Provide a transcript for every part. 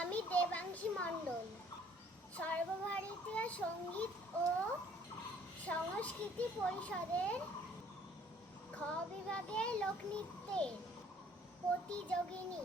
আমি দেবাংশী মণ্ডল। সর্বভারতীয় সংগীত ও সংস্কৃতি পরিষদের খ বিভাগের লোকনৃত্যের প্রতিযোগিনী।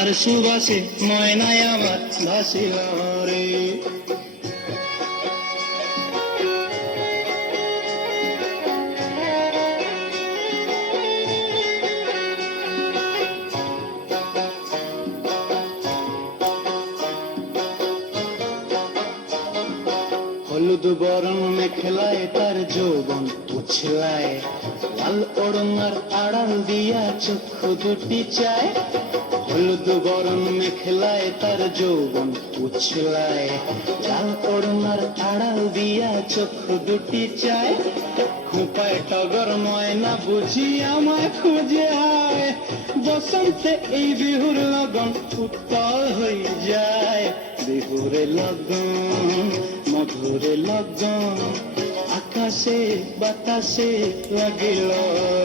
তার সুবাসে ময়নায় আমার ভাসিল হলুদ বরণ মেখলায় তার যৌবন উছলায়, লাল ওড়নার আড়াল দিয়া চক্ষু দুটি চায়। হলুদ গরম মেখলায় তার যৌবন উছলায়। লাল ওড়নার আড়াল দিয়া চক্ষু দুটি চায়। খুপায় টগর ময়না বুঝি আমায় খুঁজে আয় বসন্তে এই বিহুর লগন উত্তল হয়ে যায়। বিহুরে লগন, মধুরে লগন, আকাশে বাতাসে লাগিল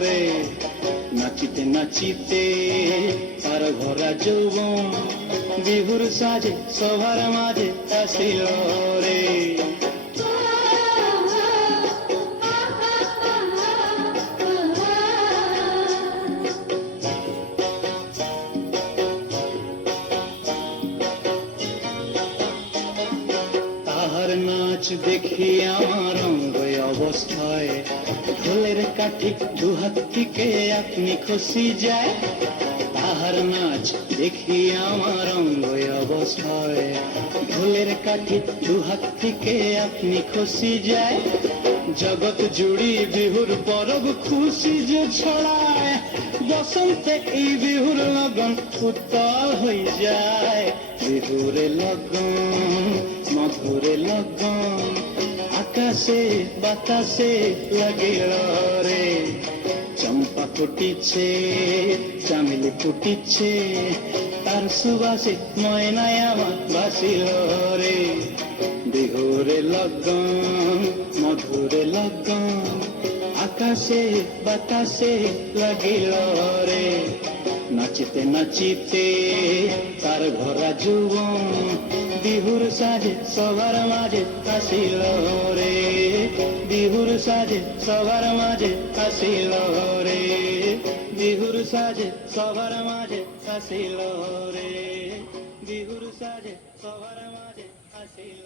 রে। নাচিতে নাচিতে তার ভরা যৌবন, বিহুর সাজে সবার মাঝে আসিল রে। দেখি আমার অঙ্গ অবস্থায়। ঢোলের কাঠি দুহাত থেকে আপনি খুশি যায়। তাহার নাচ দেখি আমার অঙ্গ অবস্থায় ঢোলের কাঠি দুহাত থেকে আপনি খুশি যায়। জগৎ জুড়ি বিহুর পরব খুশি যে ছড়ায়। বসন্তে এই বিহুর লগন উত্তল হয়ে যায়। বিহুরে লগন, মধুরে লগন, আকাশে বাতাসে লাগিল রে চম্পা ফুটিছে, চামেলি ফুটিছে, তার সুবাসে ময়নায় আমার বাসিল রে। বিহুরে লগন, মধুরে লগন, আকাশে বাতাসে লাগিল রে। নাচিতে নাচিতে তার ভরা যুবন, বিহুর সাজে সবার মাঝে আসিল রে। সাজে, সবার মাঝে আসিল রে। বিহুর সাজে, সবার মাঝে আসিল রে। বিহুর সাজে, সবার মাঝে আসিল